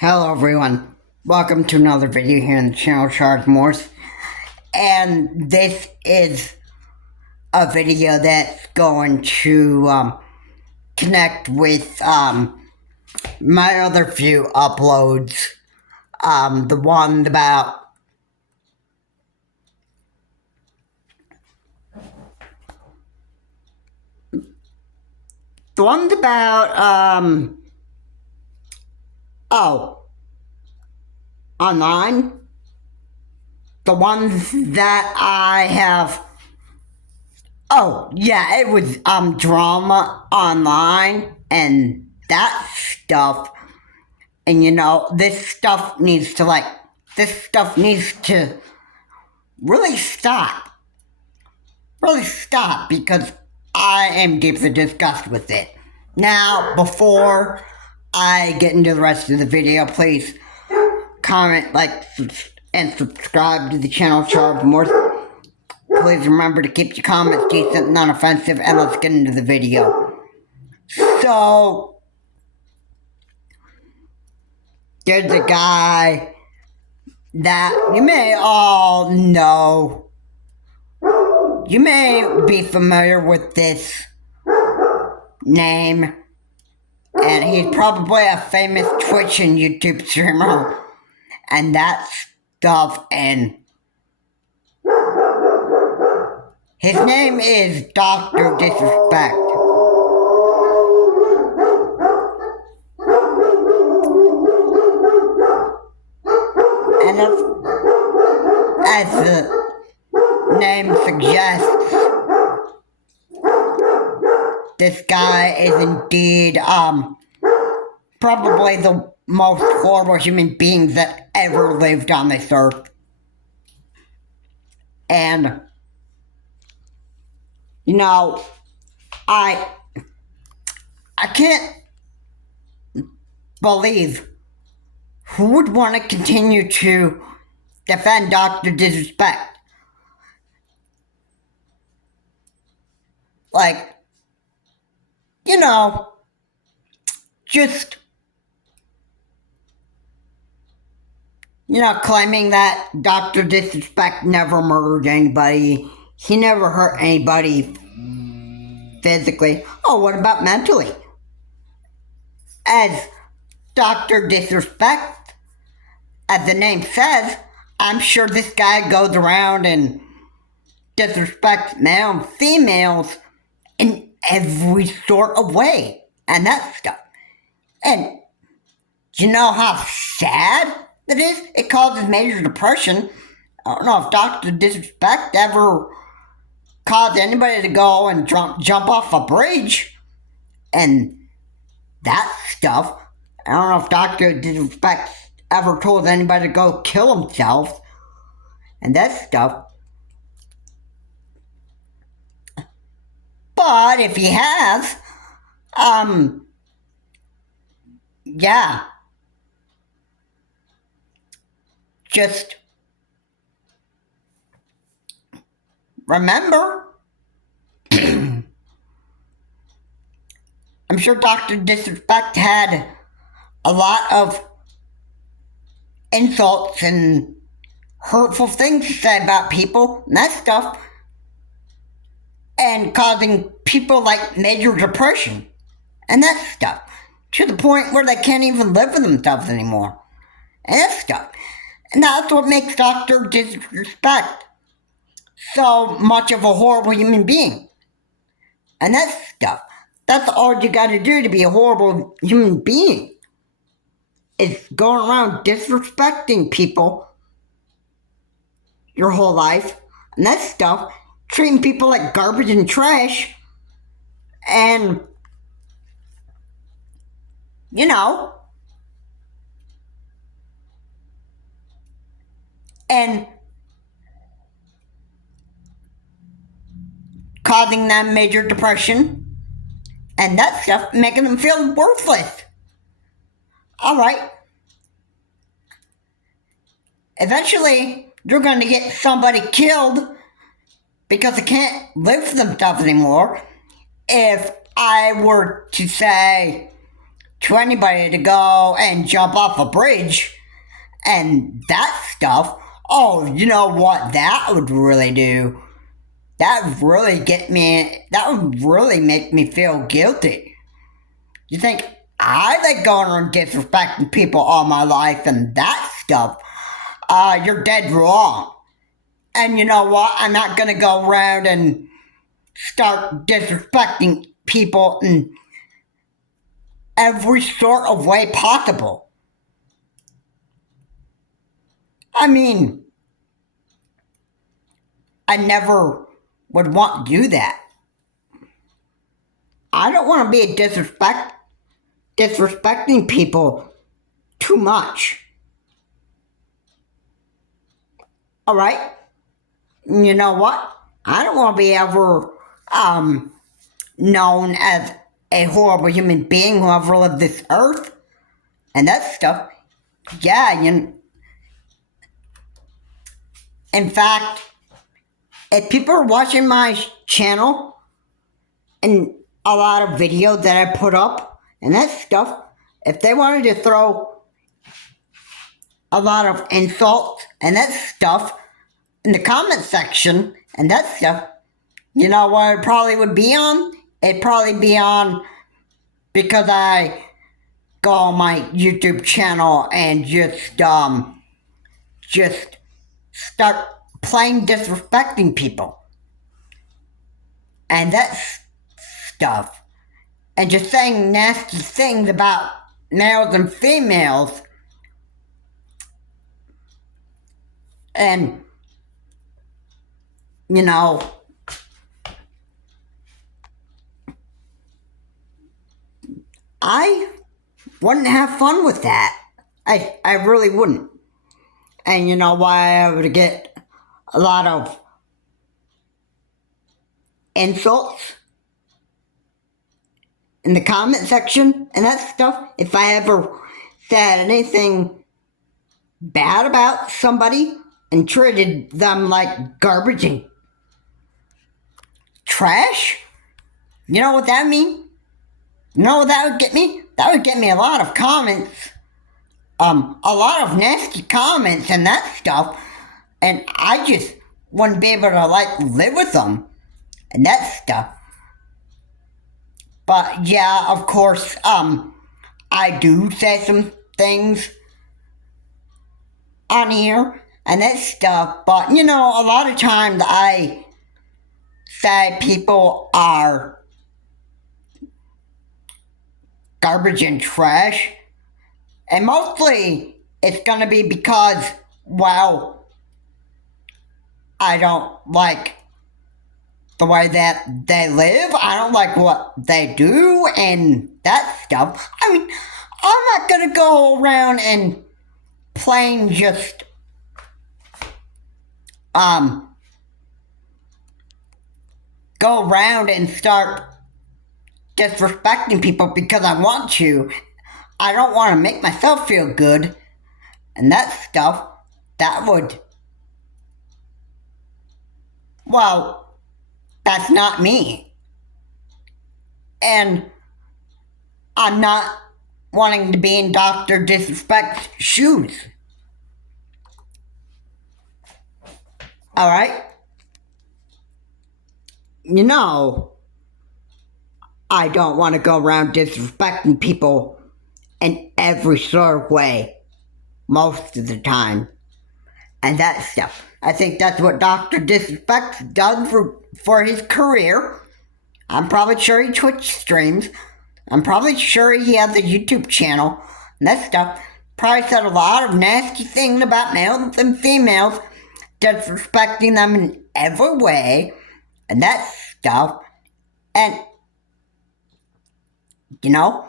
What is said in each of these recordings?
Hello everyone, welcome to another video here on the channel Charles Morse, and this is a video that's going to connect with my other few uploads, the one about online, the ones that I have. Oh, yeah, it was, drama online and that stuff. And this stuff needs to really stop. Really stop, because I am deeply disgusted with it. Now, before I get into the rest of the video, please comment, like, and subscribe to the channel Charles Morse. Please remember to keep your comments decent and non-offensive, and let's get into the video. So, there's a guy that you may all know. You may be familiar with this name, and he's probably a famous Twitch and YouTube streamer, and that stuff, and his name is Dr. Disrespect. And as the name suggests, this guy is indeed probably the most horrible human being that ever lived on this earth. And I can't believe who would want to continue to defend Dr. Disrespect. Like, just, claiming that Dr. Disrespect never murdered anybody. He never hurt anybody physically. Oh, what about mentally? As Dr. Disrespect, as the name says, I'm sure this guy goes around and disrespects male and females in every sort of way, and that stuff. And do you know how sad that is? It causes major depression. I don't know if Dr. Disrespect ever caused anybody to go and jump off a bridge and that stuff. I don't know if Dr. Disrespect ever told anybody to go kill himself and that stuff. But if he has, yeah, just remember, I'm sure Dr. Disrespect had a lot of insults and hurtful things to say about people and that stuff, and causing people like major depression and that stuff, to the point where they can't even live with themselves anymore and that stuff. And that's what makes Dr. Disrespect so much of a horrible human being and that stuff. That's all you gotta do to be a horrible human being, is going around disrespecting people your whole life and that stuff, treating people like garbage and trash, and and causing them major depression and that stuff, making them feel worthless. Alright. Eventually, you're going to get somebody killed because they can't live for themselves anymore. If I were to say, to anybody to go and jump off a bridge and that stuff. Oh, you know what that would really do? That would really that would really make me feel guilty. You think I like going around disrespecting people all my life and that stuff? You're dead wrong. And you know what? I'm not gonna go around and start disrespecting people in every sort of way possible. I mean, I never would want to do that. I don't want to be disrespecting people too much. All right? You know what? I don't want to be ever known as a horrible human being who ever lived this earth and that stuff. Yeah, in fact, if people are watching my channel and a lot of videos that I put up and that stuff, if they wanted to throw a lot of insults and that stuff in the comment section and that stuff, you know what it probably would be on? It'd probably be on because I go on my YouTube channel and just start plain disrespecting people. And that stuff. And just saying nasty things about males and females. And, you know, I wouldn't have fun with that. I really wouldn't. And you know why I would get a lot of insults in the comment section and that stuff if I ever said anything bad about somebody and treated them like garbage and trash? You know what that means? You know what that would get me? That would get me a lot of comments. A lot of nasty comments and that stuff. And I just wouldn't be able to, live with them. And that stuff. But, yeah, of course, I do say some things on here and that stuff. But, you know, a lot of times I say people are garbage and trash. And mostly it's going to be because, well, I don't like the way that they live. I don't like what they do and that stuff. I mean, I'm not going to go around and plain just, go around and start disrespecting people because I want to. I don't want to make myself feel good and that stuff. That would, well, that's not me. And I'm not wanting to be in Dr. Disrespect's shoes. Alright? You know, I don't want to go around disrespecting people in every sort of way, most of the time, and that stuff. I think that's what Dr. Disrespect does for his career. I'm probably sure he Twitch streams. I'm probably sure he has a YouTube channel and that stuff. Probably said a lot of nasty things about males and females, disrespecting them in every way, and that stuff. And, you know,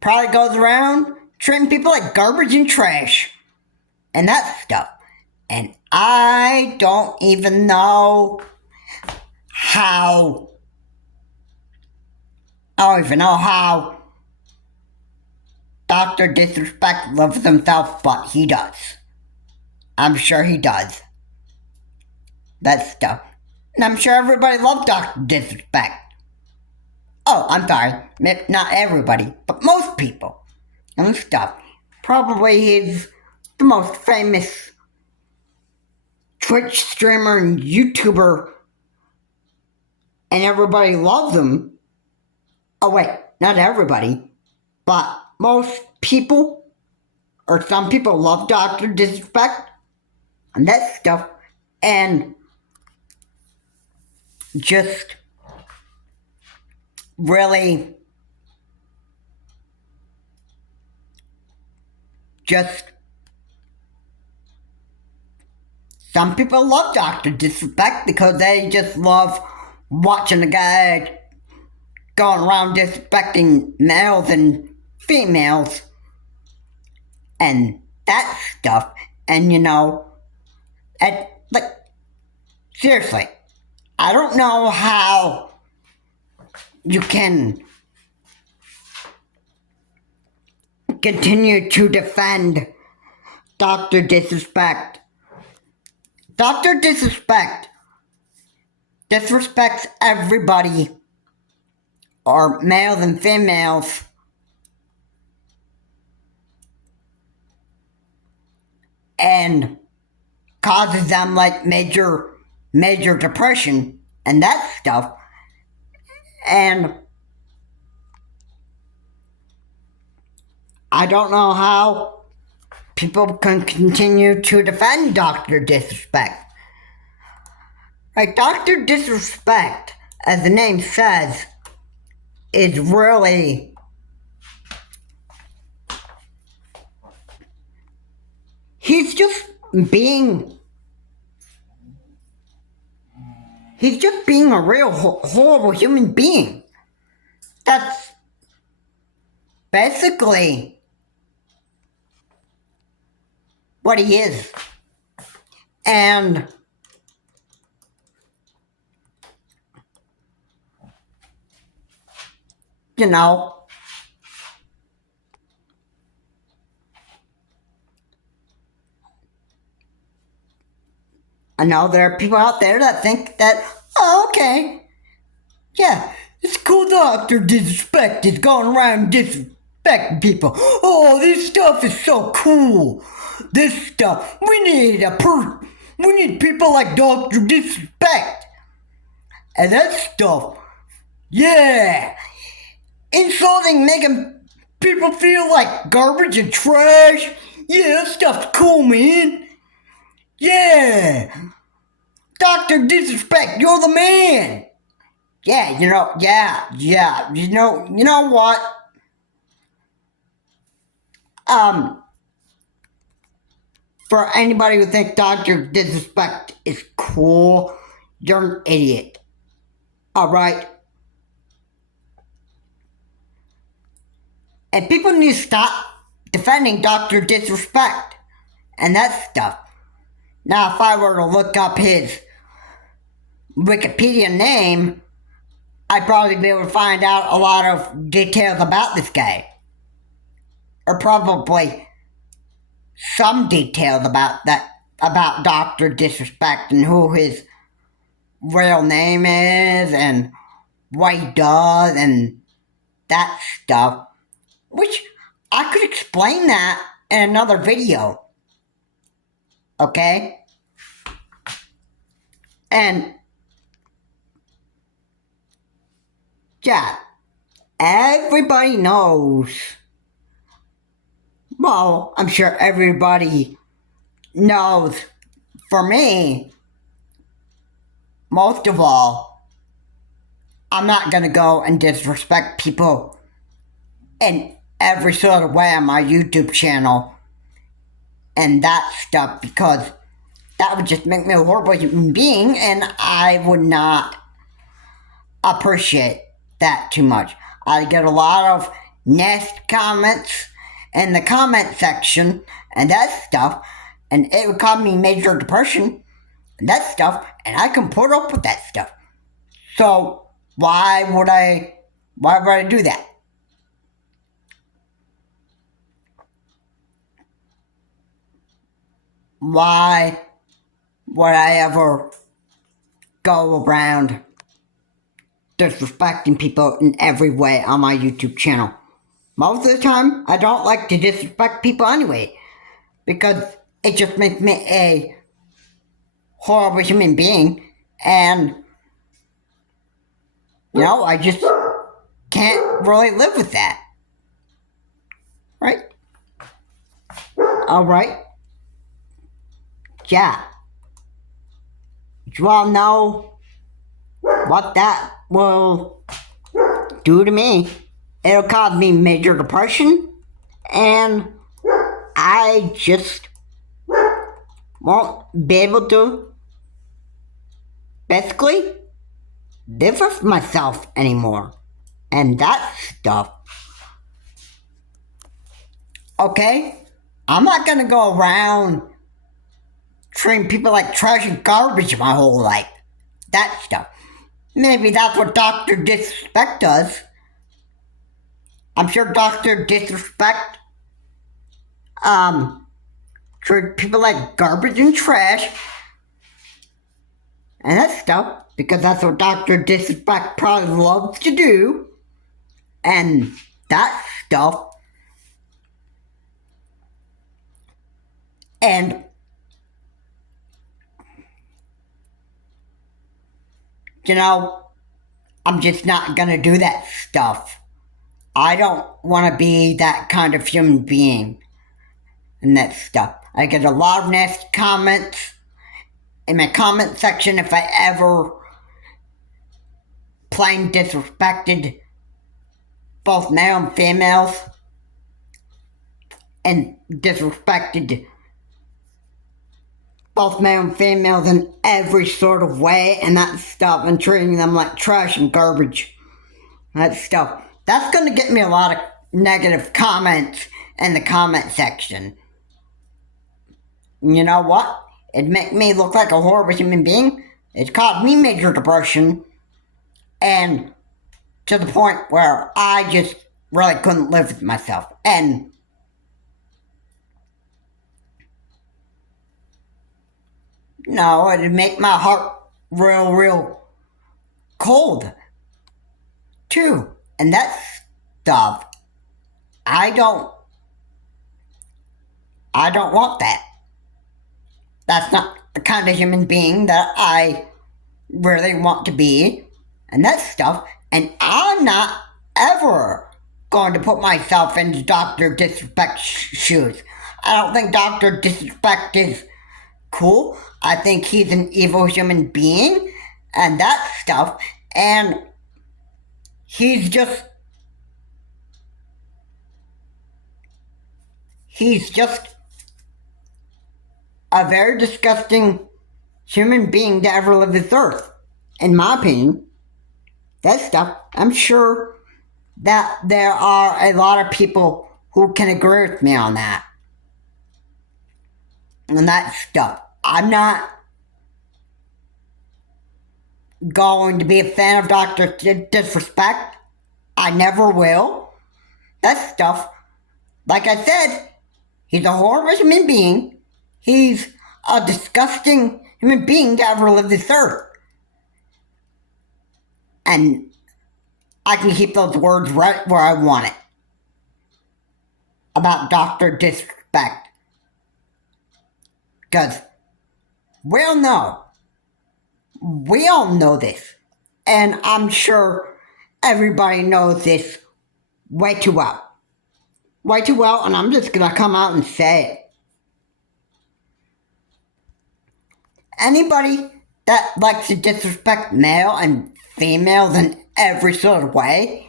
probably goes around treating people like garbage and trash and that stuff. And I don't even know how. I don't even know how Dr. Disrespect loves himself, but he does. I'm sure he does. That stuff. And I'm sure everybody loves Dr. Disrespect. Oh, I'm sorry, not everybody, but most people and stuff. Probably he's the most famous Twitch streamer and YouTuber, and everybody loves him. Oh, wait, not everybody, but most people, or some people, love Dr. Disrespect and that stuff, and just really just some people love Dr. Disrespect because they just love watching a guy going around disrespecting males and females and that stuff. And and like seriously, I don't know how you can continue to defend Dr. Disrespect. Dr. Disrespect disrespects everybody, or males and females, and causes them like major depression and that stuff. And I don't know how people can continue to defend Dr. Disrespect. Like, Dr. Disrespect, as the name says, is really he's just being a real horrible human being. That's basically what he is. And I know there are people out there that think that, oh, okay, yeah, this cool Dr. Disrespect is going around disrespecting people. Oh, this stuff is so cool. This stuff, we need people like Dr. Disrespect. And that stuff, yeah, insulting, making people feel like garbage and trash. Yeah, that stuff's cool, man. Yeah, Dr. Disrespect, you're the man. Yeah, you know what? For anybody who thinks Dr. Disrespect is cool, you're an idiot. Alright? And people need to stop defending Dr. Disrespect and that stuff. Now, if I were to look up his Wikipedia name, I'd probably be able to find out a lot of details about this guy. Or probably some details about Dr. Disrespect and who his real name is and what he does and that stuff. Which I could explain that in another video. Okay? And yeah, everybody knows. Well, I'm sure everybody knows. For me, most of all, I'm not gonna go and disrespect people in every sort of way on my YouTube channel and that stuff, because that would just make me a horrible human being, and I would not appreciate that too much. I get a lot of nasty comments in the comment section and that stuff, and it would cause me major depression and that stuff, and I can put up with that stuff. So why would I do that? Why would I ever go around disrespecting people in every way on my YouTube channel. Most of the time, I don't like to disrespect people anyway, because it just makes me a horrible human being, and, I just can't really live with that. Right? Alright. Yeah. You all know what that will do to me. It'll cause me major depression, and I just won't be able to basically live with myself anymore. And that stuff. Okay? I'm not gonna go around treating people like trash and garbage my whole life. That stuff. Maybe that's what Dr. Disrespect does. I'm sure Dr. Disrespect treat people like garbage and trash and that stuff, because that's what Dr. Disrespect probably loves to do. And that stuff. And I'm just not gonna do that stuff. I don't want to be that kind of human being and that stuff. I get a lot of nasty comments in my comment section if I ever plain disrespected both male and females and disrespected both male and females in every sort of way and that stuff, and treating them like trash and garbage. That stuff. That's going to get me a lot of negative comments in the comment section. You know what? It'd make me look like a horrible human being. It caused me major depression. And to the point where I just really couldn't live with myself. And it'd make my heart real cold too. And that stuff, I don't want that. That's not the kind of human being that I really want to be. And that stuff. And I'm not ever going to put myself into Dr. Disrespect's shoes. I don't think Dr. Disrespect is cool. I think he's an evil human being and that stuff. And he's just a very disgusting human being to ever live this earth, in my opinion. That stuff, I'm sure that there are a lot of people who can agree with me on that. And that stuff. I'm not going to be a fan of Dr. Disrespect. I never will. That stuff, like I said, he's a horrible human being. He's a disgusting human being to ever live this earth. And I can keep those words right where I want it. About Dr. Disrespect. Because we all know this. And I'm sure everybody knows this way too well. Way too well, and I'm just gonna come out and say it. Anybody that likes to disrespect male and females in every sort of way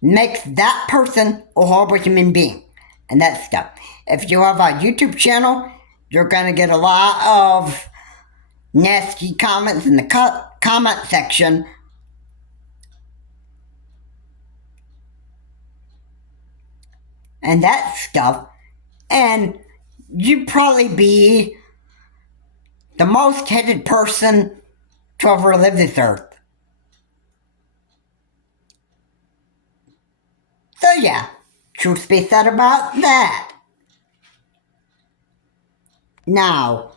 makes that person a horrible human being. And that stuff. If you have a YouTube channel, you're gonna get a lot of nasty comments in the comment section. And that stuff. And you'd probably be the most hated person to ever live this earth. So yeah, truth be said about that. Now,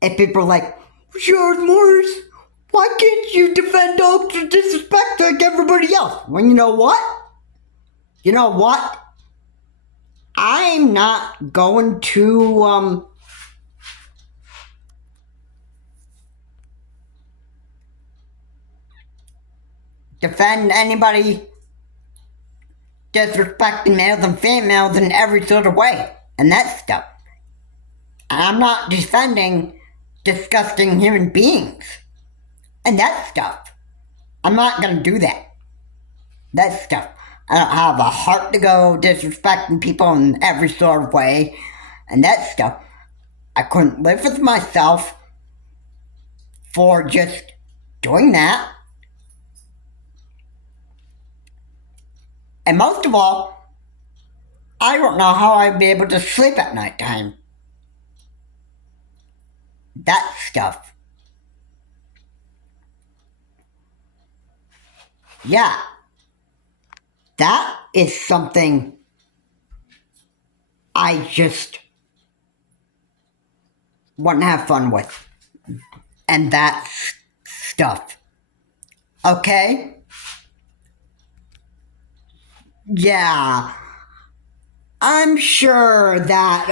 if people are like, George Morris, Why can't you defend Dr. Disrespect like everybody else? Well, you know what? You know what? I'm not going to, defend anybody disrespecting males and females in every sort of way. And that stuff. And I'm not defending disgusting human beings. And that stuff. I'm not going to do that. That stuff. I don't have a heart to go disrespecting people in every sort of way. And that stuff. I couldn't live with myself for just doing that. And most of all, I don't know how I'd be able to sleep at nighttime. That stuff. Yeah. That is something I just wouldn't have fun with. And that stuff. Okay? Yeah. I'm sure that,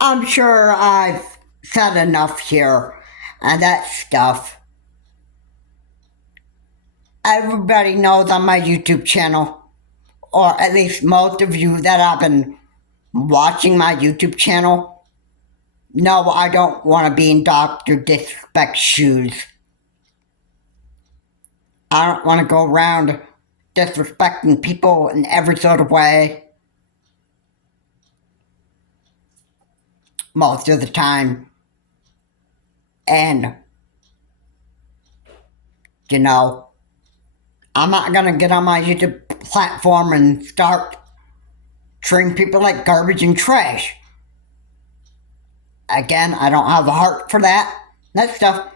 I'm sure I've said enough here. And that stuff. Everybody knows on my YouTube channel, or at least most of you that have been watching my YouTube channel, no, I don't want to be in Dr. Disrespect's shoes. I don't want to go around disrespecting people in every sort of way. Most of the time. And, you know, I'm not going to get on my YouTube platform and start treating people like garbage and trash. Again, I don't have a heart for that. That stuff,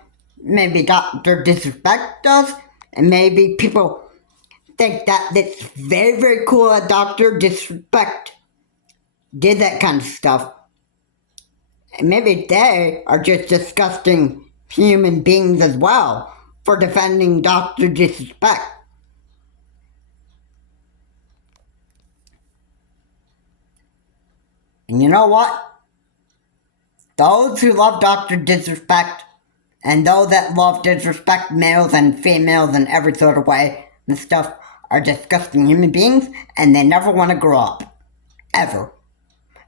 maybe Dr. Disrespect does, and maybe people think that it's very, very cool that Dr. Disrespect did that kind of stuff. And maybe they are just disgusting human beings as well for defending Dr. Disrespect. And you know what? Those who love Dr. Disrespect, and those that love disrespect males and females in every sort of way and stuff, are disgusting human beings, and they never want to grow up. Ever.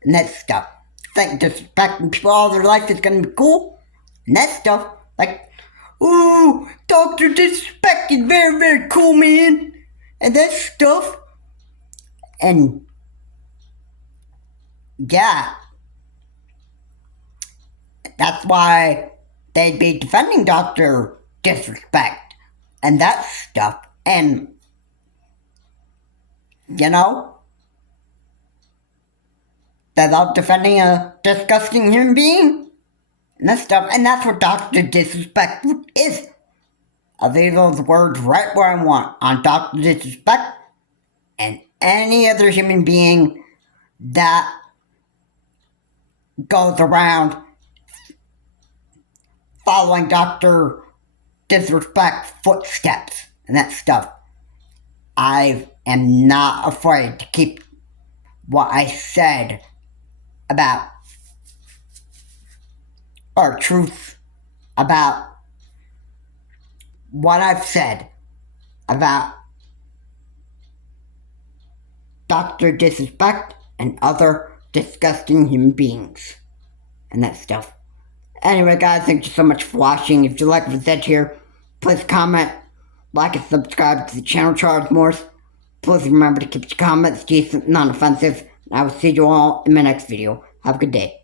And that stuff. Think disrespecting people all their life is going to be cool. And that stuff, like, ooh, Dr. Disrespect is very, very cool, man. And that stuff. And, yeah. That's why they'd be defending Dr. Disrespect and that stuff. And, you know, they love defending a disgusting human being and that stuff. And that's what Dr. Disrespect is. I'll leave those words right where I want on Dr. Disrespect and any other human being that goes around following Dr. Disrespect's footsteps and that stuff. I am not afraid to keep what I said about, or truth about what I've said about Dr. Disrespect and other disgusting human beings and that stuff. Anyway, guys, thank you so much for watching. If you like what I said here, please comment, like, and subscribe to the channel, Charles Morse. Please remember to keep your comments decent, non-offensive, and I will see you all in my next video. Have a good day.